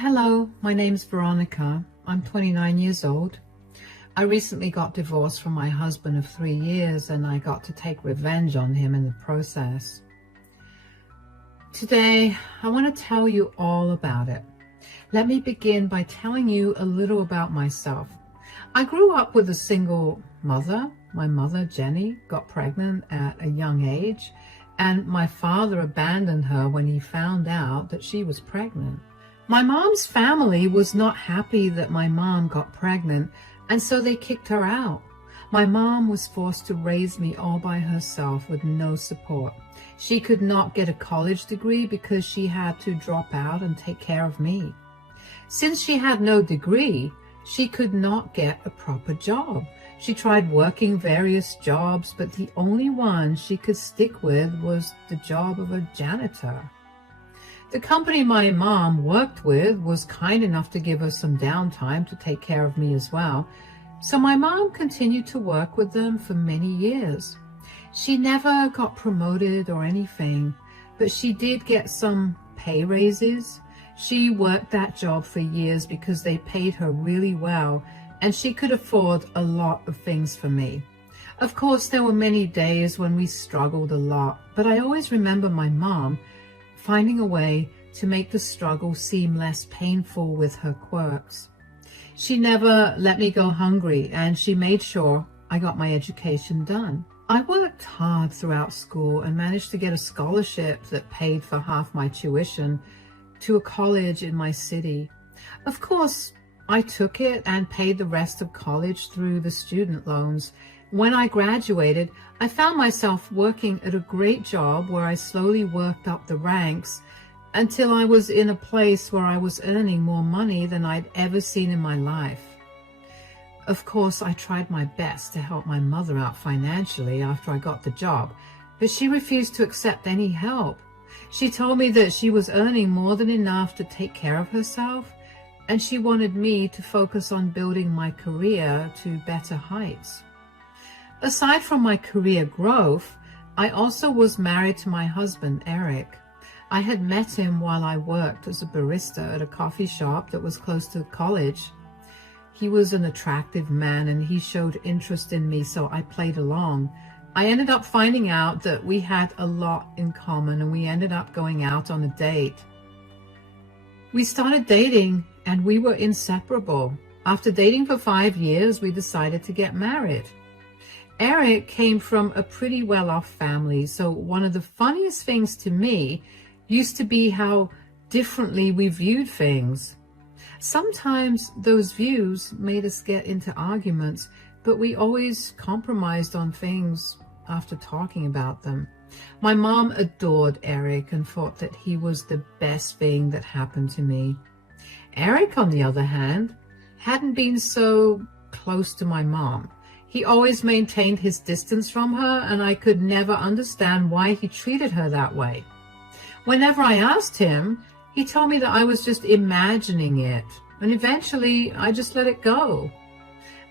Hello, my name's Veronica. I'm 29 years old. I recently got divorced from my husband of 3 years, and I got to take revenge on him in the process. Today, I want to tell you all about it. Let me begin by telling you a little about myself. I grew up with a single mother. My mother, Jenny, got pregnant at a young age, and my father abandoned her when he found out that she was pregnant. My mom's family was not happy that my mom got pregnant, and so they kicked her out. My mom was forced to raise me all by herself with no support. She could not get a college degree because she had to drop out and take care of me. Since she had no degree, she could not get a proper job. She tried working various jobs, but the only one she could stick with was the job of a janitor. The company my mom worked with was kind enough to give her some downtime to take care of me as well, so my mom continued to work with them for many years. She never got promoted or anything, but she did get some pay raises. She worked that job for years because they paid her really well, and she could afford a lot of things for me. Of course, there were many days when we struggled a lot, but I always remember my mom finding a way to make the struggle seem less painful with her quirks. She never let me go hungry, and she made sure I got my education done. I worked hard throughout school and managed to get a scholarship that paid for half my tuition to a college in my city. Of course, I took it and paid the rest of college through the student loans. When I graduated, I found myself working at a great job where I slowly worked up the ranks until I was in a place where I was earning more money than I'd ever seen in my life. Of course, I tried my best to help my mother out financially after I got the job, but she refused to accept any help. She told me that she was earning more than enough to take care of herself, and she wanted me to focus on building my career to better heights. Aside from my career growth, I also was married to my husband, Eric. I had met him while I worked as a barista at a coffee shop that was close to college. He was an attractive man and he showed interest in me, so I played along. I ended up finding out that we had a lot in common, and we ended up going out on a date. We started dating and we were inseparable. After dating for 5 years, we decided to get married. Eric came from a pretty well-off family, so one of the funniest things to me used to be how differently we viewed things. Sometimes those views made us get into arguments, but we always compromised on things after talking about them. My mom adored Eric and thought that he was the best thing that happened to me. Eric, on the other hand, hadn't been so close to my mom. He always maintained his distance from her, and I could never understand why he treated her that way. Whenever I asked him, he told me that I was just imagining it, and eventually I just let it go.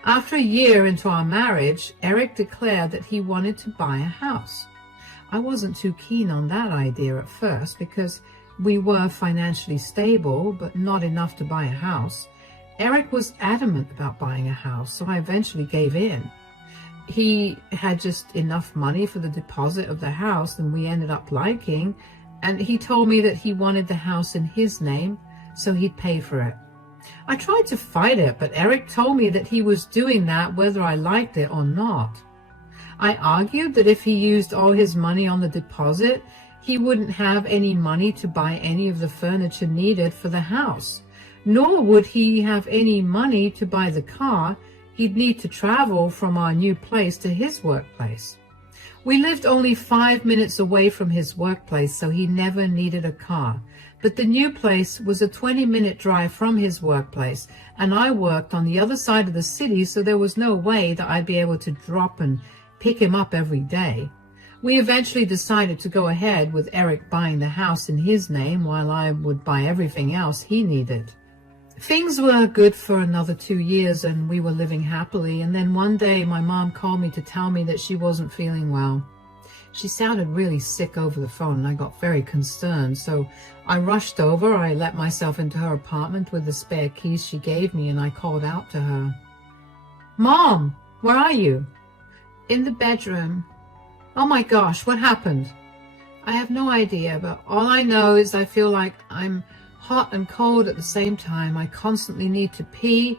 After a year into our marriage, Eric declared that he wanted to buy a house. I wasn't too keen on that idea at first because we were financially stable, but not enough to buy a house. Eric was adamant about buying a house, so I eventually gave in. He had just enough money for the deposit of the house that we ended up liking, and he told me that he wanted the house in his name, so he'd pay for it. I tried to fight it, but Eric told me that he was doing that whether I liked it or not. I argued that if he used all his money on the deposit, he wouldn't have any money to buy any of the furniture needed for the house. Nor would he have any money to buy the car he'd need to travel from our new place to his workplace. We lived only 5 minutes away from his workplace, so he never needed a car. But the new place was a 20-minute drive from his workplace, and I worked on the other side of the city, so there was no way that I'd be able to drop and pick him up every day. We eventually decided to go ahead with Eric buying the house in his name while I would buy everything else he needed. Things were good for another 2 years and we were living happily, and then one day my mom called me to tell me that she wasn't feeling well. She sounded really sick over the phone, and I got very concerned. So I rushed over. I let myself into her apartment with the spare keys she gave me, and I called out to her. "Mom, where are you?" "In the bedroom." "Oh my gosh, what happened?" "I have no idea, but all I know is I feel like I'm hot and cold at the same time. I constantly need to pee,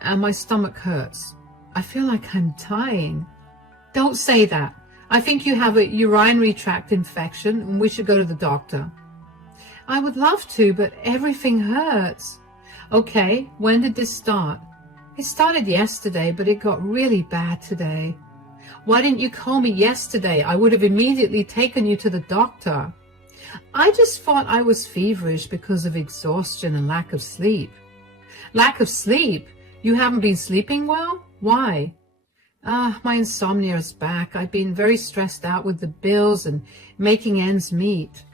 and my stomach hurts. I feel like I'm dying." "Don't say that. I think you have a urinary tract infection, and we should go to the doctor." "I would love to, but everything hurts." "Okay, when did this start?" "It started yesterday, but it got really bad today." "Why didn't you call me yesterday? I would have immediately taken you to the doctor." "I just thought I was feverish because of exhaustion and lack of sleep." "Lack of sleep? You haven't been sleeping well? Why?" My insomnia is back. I've been very stressed out with the bills and making ends meet."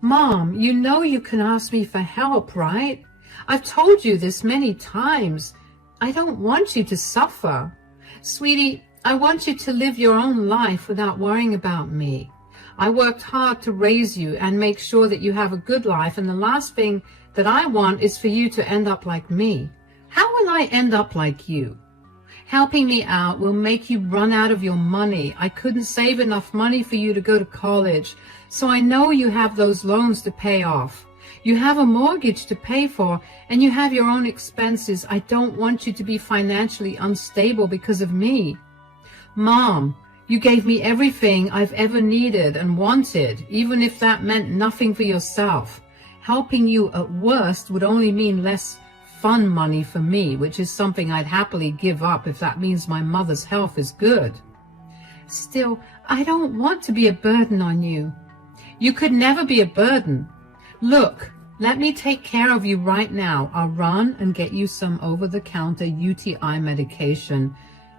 "Mom, you know you can ask me for help, right? I've told you this many times. I don't want you to suffer." "Sweetie, I want you to live your own life without worrying about me. I worked hard to raise you and make sure that you have a good life, and the last thing that I want is for you to end up like me." "How will I end up like you?" "Helping me out will make you run out of your money. I couldn't save enough money for you to go to college, so I know you have those loans to pay off. You have a mortgage to pay for, and you have your own expenses. I don't want you to be financially unstable because of me." "Mom, you gave me everything I've ever needed and wanted, even if that meant nothing for yourself. Helping you at worst would only mean less fun money for me, which is something I'd happily give up if that means my mother's health is good." "Still, I don't want to be a burden on you." "You could never be a burden. Look, let me take care of you right now. I'll run and get you some over-the-counter UTI medication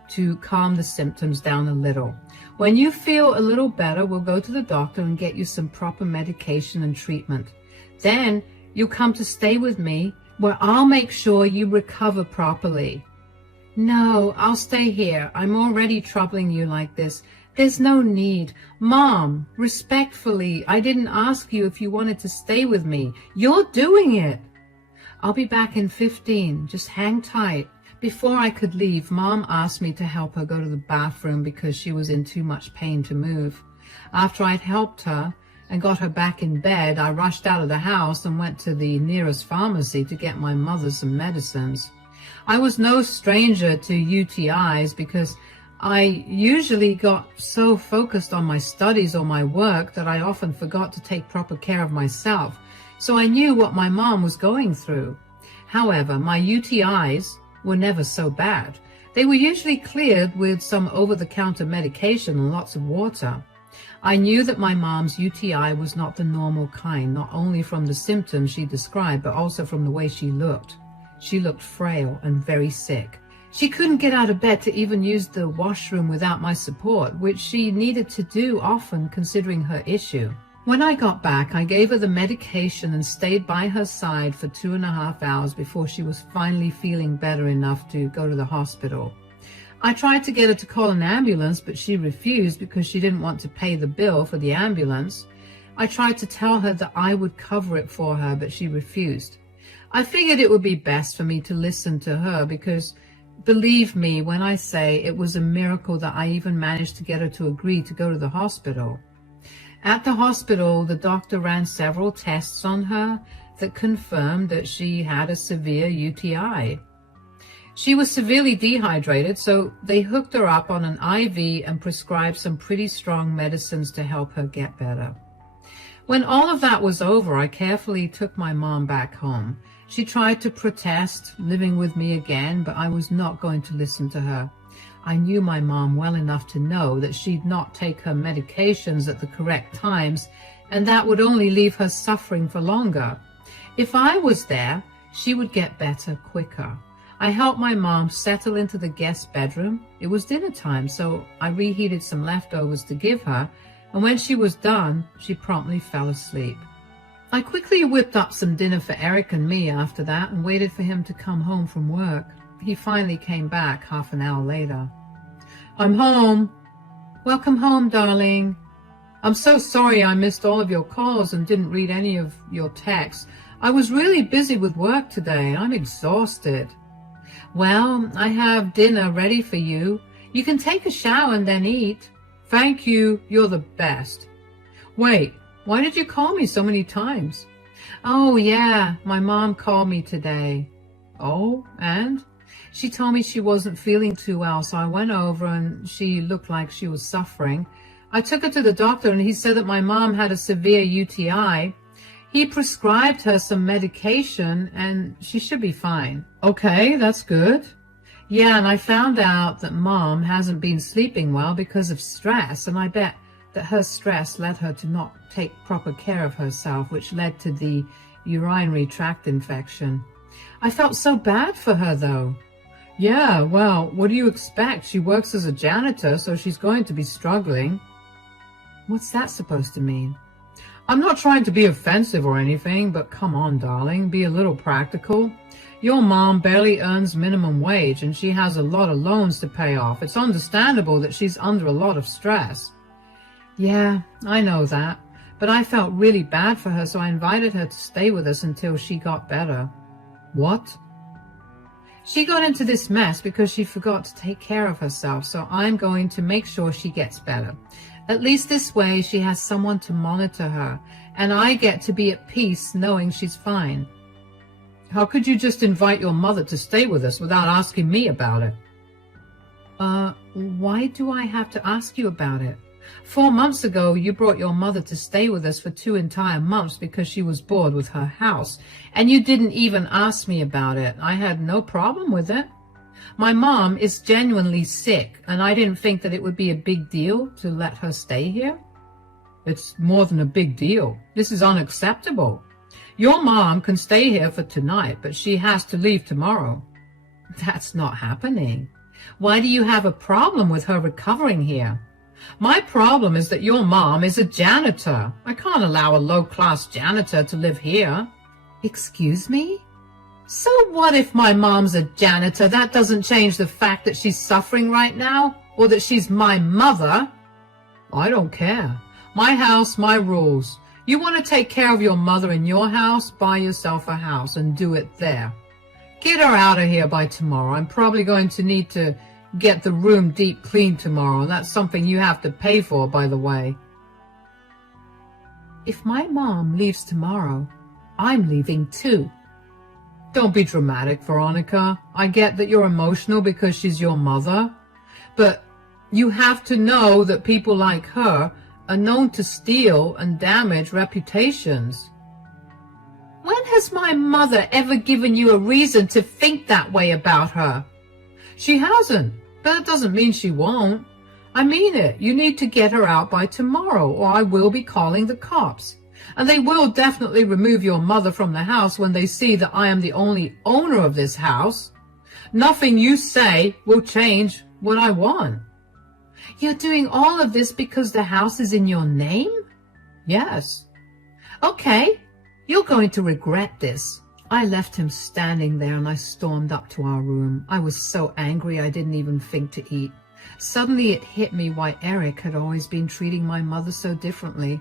to calm the symptoms down a little. When you feel a little better, we'll go to the doctor and get you some proper medication and treatment. Then you'll come to stay with me, where I'll make sure you recover properly." "No, I'll stay here. I'm already troubling you like this. There's no need." "Mom, respectfully, I didn't ask you if you wanted to stay with me. You're doing it." "I'll be back in 15. Just hang tight." Before I could leave, Mom asked me to help her go to the bathroom because she was in too much pain to move. After I'd helped her and got her back in bed, I rushed out of the house and went to the nearest pharmacy to get my mother some medicines. I was no stranger to UTIs because I usually got so focused on my studies or my work that I often forgot to take proper care of myself, so I knew what my mom was going through. However, my UTIs were never so bad. They were usually cleared with some over-the-counter medication and lots of water. I knew that my mom's UTI was not the normal kind, not only from the symptoms she described, but also from the way she looked. She looked frail and very sick. She couldn't get out of bed to even use the washroom without my support, which she needed to do often considering her issue. When I got back, I gave her the medication and stayed by her side for 2.5 hours before she was finally feeling better enough to go to the hospital. I tried to get her to call an ambulance, but she refused because she didn't want to pay the bill for the ambulance. I tried to tell her that I would cover it for her, but she refused. I figured it would be best for me to listen to her because, believe me when I say it was a miracle that I even managed to get her to agree to go to the hospital. At the hospital, the doctor ran several tests on her that confirmed that she had a severe UTI. She was severely dehydrated, so they hooked her up on an IV and prescribed some pretty strong medicines to help her get better. When all of that was over, I carefully took my mom back home. She tried to protest living with me again, but I was not going to listen to her. I knew my mom well enough to know that she'd not take her medications at the correct times, and that would only leave her suffering for longer. If I was there, she would get better quicker. I helped my mom settle into the guest bedroom. It was dinner time, so I reheated some leftovers to give her, and when she was done, she promptly fell asleep. I quickly whipped up some dinner for Eric and me after that and waited for him to come home from work. He finally came back half an hour later. "I'm home." "Welcome home, darling." I'm so sorry I missed all of your calls and didn't read any of your texts. I was really busy with work today. I'm exhausted. Well, I have dinner ready for you. You can take a shower and then eat. Thank you. You're the best. Wait, why did you call me so many times? Oh, yeah, my mom called me today. Oh, and? She told me she wasn't feeling too well, so I went over and she looked like she was suffering. I took her to the doctor and he said that my mom had a severe UTI. He prescribed her some medication and she should be fine. Okay, that's good. Yeah, and I found out that Mom hasn't been sleeping well because of stress, and I bet that her stress led her to not take proper care of herself, which led to the urinary tract infection. I felt so bad for her, though. Yeah, well, what do you expect? She works as a janitor, so she's going to be struggling. What's that supposed to mean? I'm not trying to be offensive or anything, but come on, darling, be a little practical. Your mom barely earns minimum wage, and she has a lot of loans to pay off. It's understandable that she's under a lot of stress. Yeah, I know that, but I felt really bad for her, so I invited her to stay with us until she got better. What? She got into this mess because she forgot to take care of herself, so I'm going to make sure she gets better. At least this way she has someone to monitor her, and I get to be at peace knowing she's fine. How could you just invite your mother to stay with us without asking me about it? Why do I have to ask you about it? 4 months ago, you brought your mother to stay with us for 2 entire months because she was bored with her house, and you didn't even ask me about it. I had no problem with it. My mom is genuinely sick, and I didn't think that it would be a big deal to let her stay here. It's more than a big deal. This is unacceptable. Your mom can stay here for tonight, but she has to leave tomorrow. That's not happening. Why do you have a problem with her recovering here? My problem is that your mom is a janitor. I can't allow a low-class janitor to live here. Excuse me? So what if my mom's a janitor? That doesn't change the fact that she's suffering right now, or that she's my mother. I don't care. My house, my rules. You want to take care of your mother in your house? Buy yourself a house and do it there. Get her out of here by tomorrow. I'm probably going to need to get the room deep cleaned tomorrow. That's something you have to pay for, by the way. If my mom leaves tomorrow, I'm leaving too. Don't be dramatic, Veronica. I get that you're emotional because she's your mother, but you have to know that people like her are known to steal and damage reputations. When has my mother ever given you a reason to think that way about her? She hasn't, but that doesn't mean she won't. I mean it. You need to get her out by tomorrow, or I will be calling the cops. And they will definitely remove your mother from the house when they see that I am the only owner of this house. Nothing you say will change what I want. You're doing all of this because the house is in your name? Yes. Okay, you're going to regret this. I left him standing there and I stormed up to our room. I was so angry I didn't even think to eat. Suddenly it hit me why Eric had always been treating my mother so differently.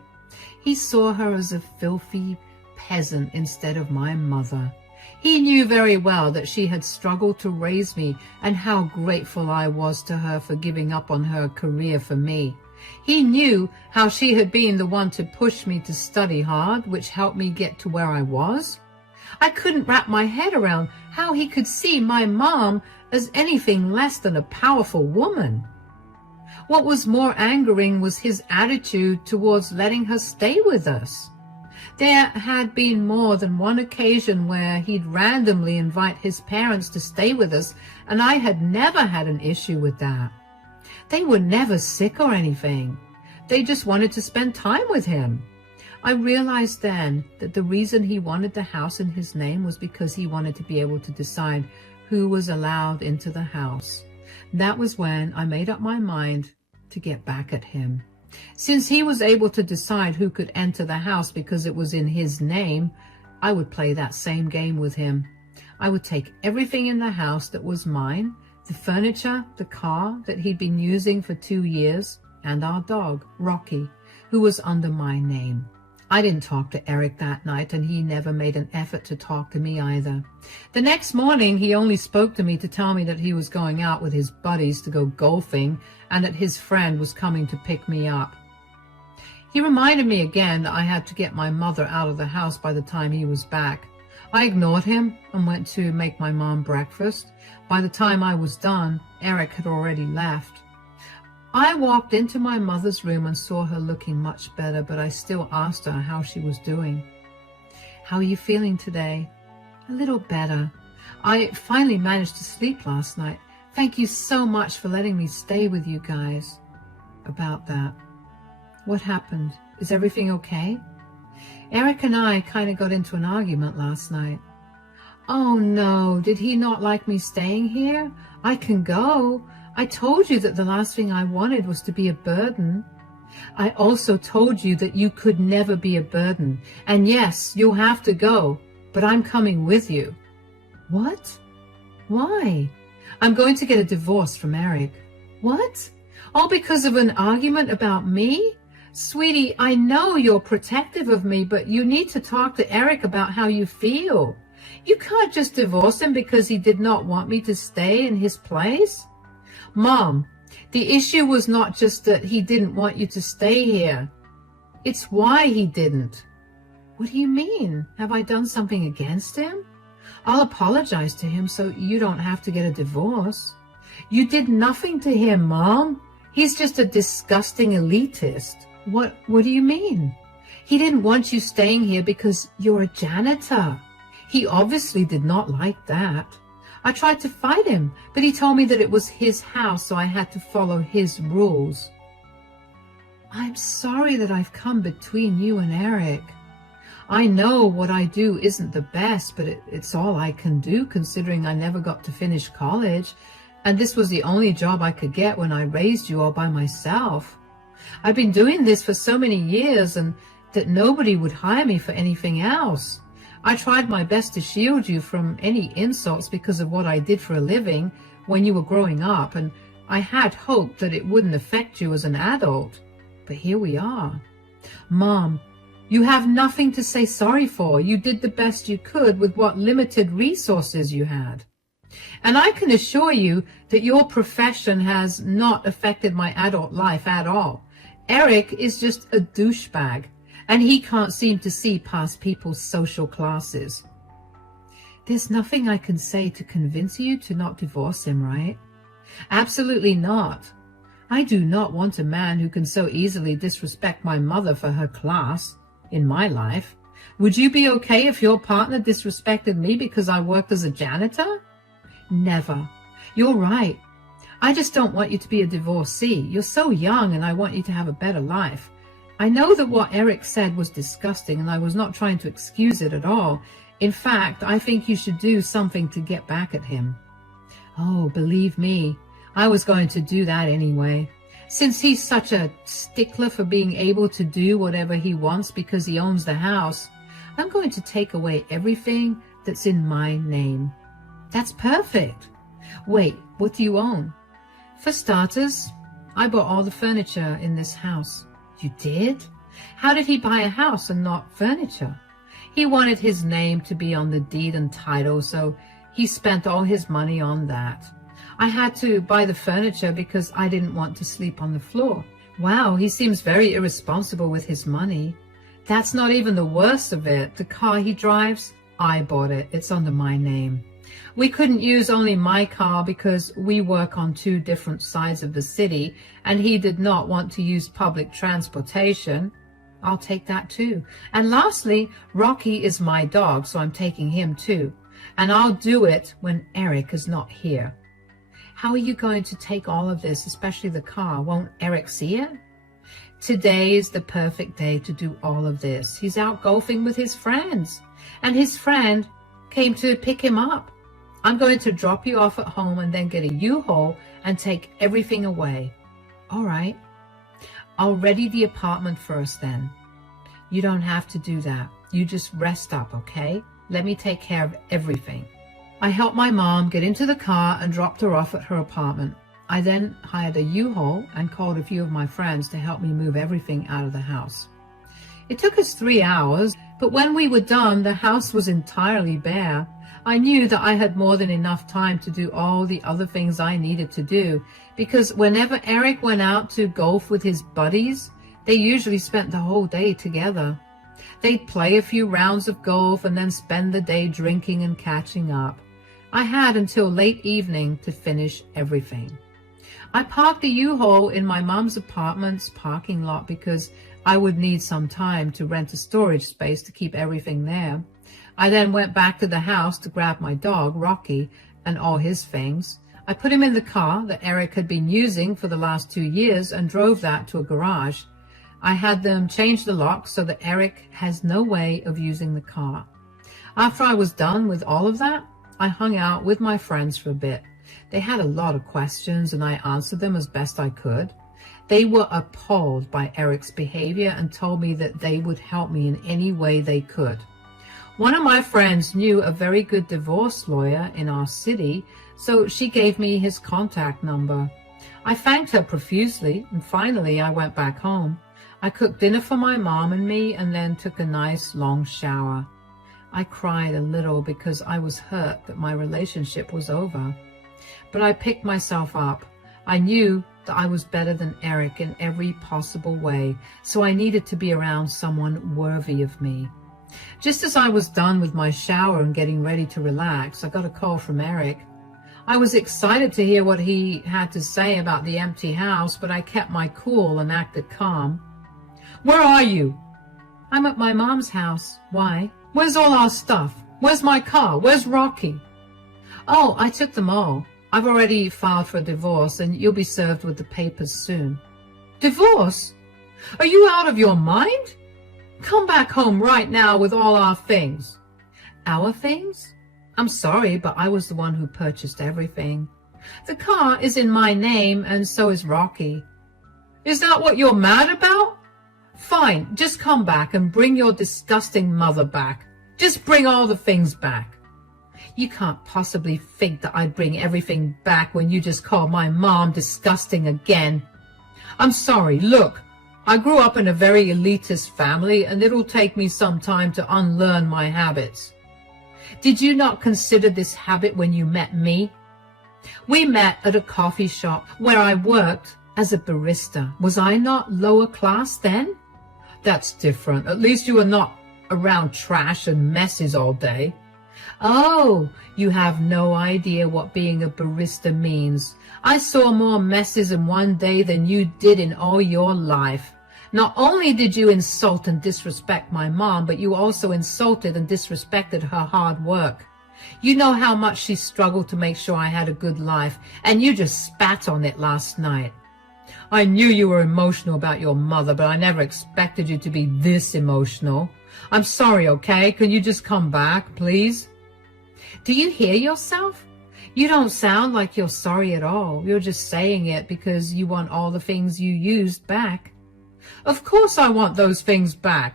He saw her as a filthy peasant instead of my mother. He knew very well that she had struggled to raise me and how grateful I was to her for giving up on her career for me. He knew how she had been the one to push me to study hard, which helped me get to where I was. I couldn't wrap my head around how he could see my mom as anything less than a powerful woman. What was more angering was his attitude towards letting her stay with us. There had been more than one occasion where he'd randomly invite his parents to stay with us, and I had never had an issue with that. They were never sick or anything. They just wanted to spend time with him. I realized then that the reason he wanted the house in his name was because he wanted to be able to decide who was allowed into the house. That was when I made up my mind to get back at him. Since he was able to decide who could enter the house because it was in his name, I would play that same game with him. I would take everything in the house that was mine, the furniture, the car that he'd been using for 2 years, and our dog, Rocky, who was under my name. I didn't talk to Eric that night, and he never made an effort to talk to me either. The next morning, he only spoke to me to tell me that he was going out with his buddies to go golfing and that his friend was coming to pick me up. He reminded me again that I had to get my mother out of the house by the time he was back. I ignored him and went to make my mom breakfast. By the time I was done, Eric had already left. I walked into my mother's room and saw her looking much better, but I still asked her how she was doing. "How are you feeling today?" "A little better. I finally managed to sleep last night. Thank you so much for letting me stay with you guys." "About that. What happened? Is everything okay?" "Eric and I kind of got into an argument last night." "Oh no, did he not like me staying here? I can go. I told you that the last thing I wanted was to be a burden." "I also told you that you could never be a burden. And yes, you'll have to go, but I'm coming with you." "What? Why?" "I'm going to get a divorce from Eric." "What? All because of an argument about me?" "Sweetie, I know you're protective of me, but you need to talk to Eric about how you feel. You can't just divorce him because he did not want me to stay in his place." "Mom, the issue was not just that he didn't want you to stay here. It's why he didn't." "What do you mean? Have I done something against him?" "I'll apologize to him so you don't have to get a divorce." "You did nothing to him, Mom. He's just a disgusting elitist." What do you mean?" "He didn't want you staying here because you're a janitor. He obviously did not like that. I tried to fight him, but he told me that it was his house, so I had to follow his rules." "I'm sorry that I've come between you and Eric. I know what I do isn't the best, but it's all I can do considering I never got to finish college, and this was the only job I could get when I raised you all by myself. I've been doing this for so many years and that nobody would hire me for anything else. I tried my best to shield you from any insults because of what I did for a living when you were growing up, and I had hoped that it wouldn't affect you as an adult. But here we are." "Mom, you have nothing to say sorry for. You did the best you could with what limited resources you had. And I can assure you that your profession has not affected my adult life at all. Eric is just a douchebag, and he can't seem to see past people's social classes." "There's nothing I can say to convince you to not divorce him, right?" "Absolutely not. I do not want a man who can so easily disrespect my mother for her class in my life. Would you be okay if your partner disrespected me because I worked as a janitor?" "Never. You're right. I just don't want you to be a divorcee. You're so young and I want you to have a better life. I know that what Eric said was disgusting and I was not trying to excuse it at all. In fact, I think you should do something to get back at him." "Oh, believe me, I was going to do that anyway. Since he's such a stickler for being able to do whatever he wants because he owns the house, I'm going to take away everything that's in my name." "That's perfect. Wait, what do you own?" "For starters, I bought all the furniture in this house." "You did? How did he buy a house and not furniture?" "He wanted his name to be on the deed and title, so he spent all his money on that. I had to buy the furniture because I didn't want to sleep on the floor." "Wow, he seems very irresponsible with his money." "That's not even the worst of it. The car he drives, I bought it. It's under my name. We couldn't use only my car because we work on 2 different sides of the city, and he did not want to use public transportation. I'll take that too. And lastly, Rocky is my dog, so I'm taking him too. And I'll do it when Eric is not here." "How are you going to take all of this, especially the car? Won't Eric see it?" "Today is the perfect day to do all of this. He's out golfing with his friends, and his friend came to pick him up. I'm going to drop you off at home and then get a U-Haul and take everything away." "All right. I'll ready the apartment first then." "You don't have to do that. You just rest up, okay? Let me take care of everything." I helped my mom get into the car and dropped her off at her apartment. I then hired a U-Haul and called a few of my friends to help me move everything out of the house. It took us 3 hours, but when we were done, the house was entirely bare. I knew that I had more than enough time to do all the other things I needed to do, because whenever Eric went out to golf with his buddies, they usually spent the whole day together. They'd play a few rounds of golf and then spend the day drinking and catching up. I had until late evening to finish everything. I parked the U-Haul in my mom's apartment's parking lot because I would need some time to rent a storage space to keep everything there. I then went back to the house to grab my dog, Rocky, and all his things. I put him in the car that Eric had been using for the last 2 years and drove that to a garage. I had them change the lock so that Eric has no way of using the car. After I was done with all of that, I hung out with my friends for a bit. They had a lot of questions and I answered them as best I could. They were appalled by Eric's behavior and told me that they would help me in any way they could. One of my friends knew a very good divorce lawyer in our city, so she gave me his contact number. I thanked her profusely, and finally I went back home. I cooked dinner for my mom and me and then took a nice long shower. I cried a little because I was hurt that my relationship was over. But I picked myself up. I knew that I was better than Eric in every possible way, so I needed to be around someone worthy of me. Just as I was done with my shower and getting ready to relax, I got a call from Eric. I was excited to hear what he had to say about the empty house, but I kept my cool and acted calm. "Where are you?" "I'm at my mom's house." "Why?" "Where's all our stuff? Where's my car? Where's Rocky?" "Oh, I took them all. I've already filed for a divorce and you'll be served with the papers soon." "Divorce? Are you out of your mind? Come back home right now with all our things." "Our things? I'm sorry, but I was the one who purchased everything. The car is in my name and so is Rocky." "Is that what you're mad about? Fine, just come back and bring your disgusting mother back. Just bring all the things back." "You can't possibly think that I'd bring everything back when you just called my mom disgusting again." "I'm sorry, look, I grew up in a very elitist family and it'll take me some time to unlearn my habits." "Did you not consider this habit when you met me?" "We met at a coffee shop where I worked as a barista. Was I not lower class then?" "That's different. At least you were not around trash and messes all day." "Oh, you have no idea what being a barista means. I saw more messes in one day than you did in all your life. Not only did you insult and disrespect my mom, but you also insulted and disrespected her hard work. You know how much she struggled to make sure I had a good life, and you just spat on it last night. I knew you were emotional about your mother, but I never expected you to be this emotional. I'm sorry, okay? Can you just come back, please?" "Do you hear yourself? You don't sound like you're sorry at all. You're just saying it because you want all the things you used back." "Of course I want those things back.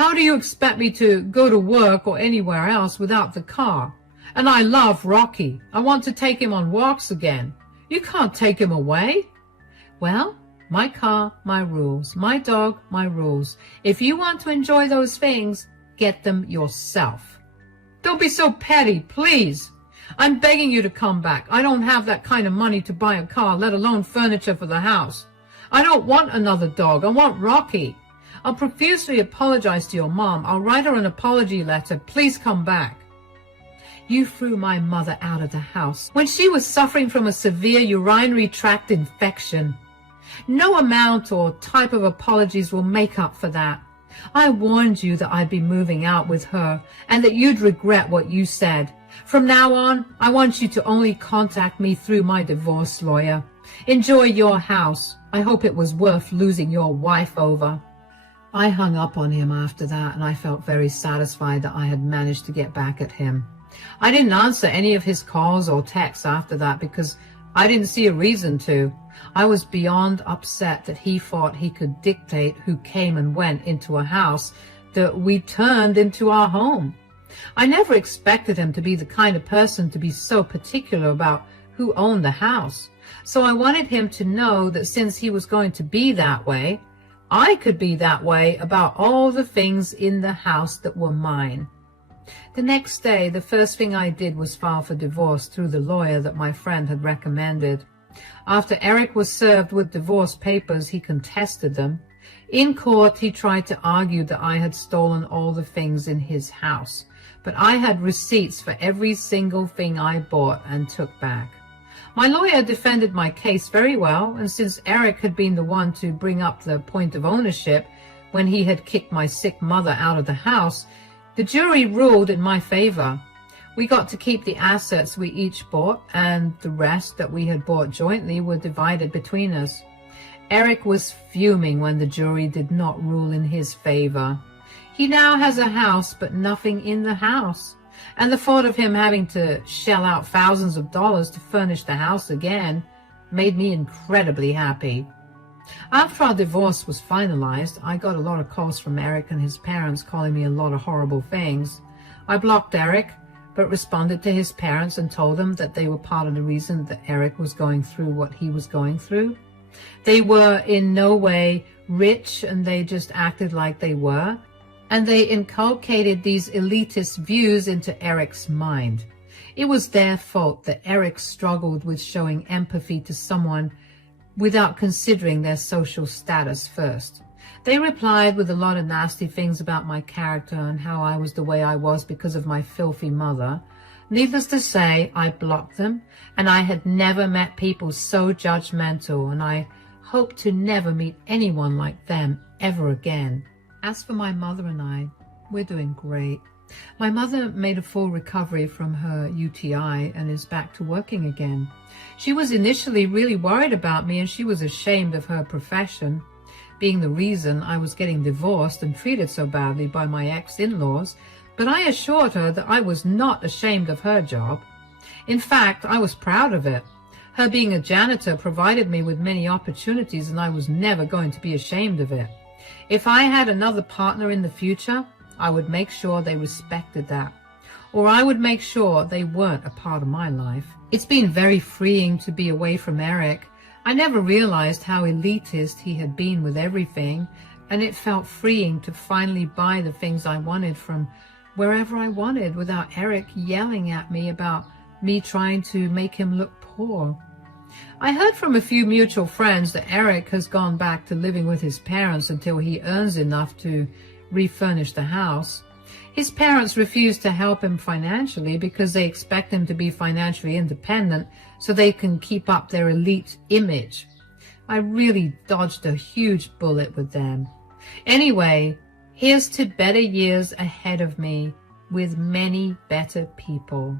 How do you expect me to go to work or anywhere else without the car? And I love Rocky. I want to take him on walks again. You can't take him away." "Well, my car, my rules. My dog, my rules. If you want to enjoy those things, get them yourself." "Don't be so petty, please. I'm begging you to come back. I don't have that kind of money to buy a car, let alone furniture for the house. I don't want another dog. I want Rocky. I'll profusely apologize to your mom. I'll write her an apology letter. Please come back." "You threw my mother out of the house when she was suffering from a severe urinary tract infection. No amount or type of apologies will make up for that. I warned you that I'd be moving out with her and that you'd regret what you said. From now on, I want you to only contact me through my divorce lawyer. Enjoy your house. I hope it was worth losing your wife over." I hung up on him after that, and I felt very satisfied that I had managed to get back at him. I didn't answer any of his calls or texts after that because I didn't see a reason to. I was beyond upset that he thought he could dictate who came and went into a house that we turned into our home. I never expected him to be the kind of person to be so particular about who owned the house. So I wanted him to know that since he was going to be that way, I could be that way about all the things in the house that were mine. The next day, the first thing I did was file for divorce through the lawyer that my friend had recommended. After Eric was served with divorce papers, he contested them. In court, he tried to argue that I had stolen all the things in his house, but I had receipts for every single thing I bought and took back. My lawyer defended my case very well, and since Eric had been the one to bring up the point of ownership when he had kicked my sick mother out of the house, the jury ruled in my favor. We got to keep the assets we each bought, and the rest that we had bought jointly were divided between us. Eric was fuming when the jury did not rule in his favor. He now has a house, but nothing in the house. And the thought of him having to shell out thousands of dollars to furnish the house again made me incredibly happy. After our divorce was finalized, I got a lot of calls from Eric and his parents calling me a lot of horrible things. I blocked Eric, but responded to his parents and told them that they were part of the reason that Eric was going through what he was going through. They were in no way rich, and they just acted like they were. And they inculcated these elitist views into Eric's mind. It was their fault that Eric struggled with showing empathy to someone without considering their social status first. They replied with a lot of nasty things about my character and how I was the way I was because of my filthy mother. Needless to say, I blocked them, and I had never met people so judgmental, and I hope to never meet anyone like them ever again. As for my mother and I, we're doing great. My mother made a full recovery from her UTI and is back to working again. She was initially really worried about me, and she was ashamed of her profession, being the reason I was getting divorced and treated so badly by my ex-in-laws, but I assured her that I was not ashamed of her job. In fact, I was proud of it. Her being a janitor provided me with many opportunities, and I was never going to be ashamed of it. If I had another partner in the future, I would make sure they respected that, or I would make sure they weren't a part of my life. It's been very freeing to be away from Eric. I never realized how elitist he had been with everything, and it felt freeing to finally buy the things I wanted from wherever I wanted without Eric yelling at me about me trying to make him look poor. I heard from a few mutual friends that Eric has gone back to living with his parents until he earns enough to refurnish the house. His parents refuse to help him financially because they expect him to be financially independent so they can keep up their elite image. I really dodged a huge bullet with them. Anyway, here's to better years ahead of me with many better people.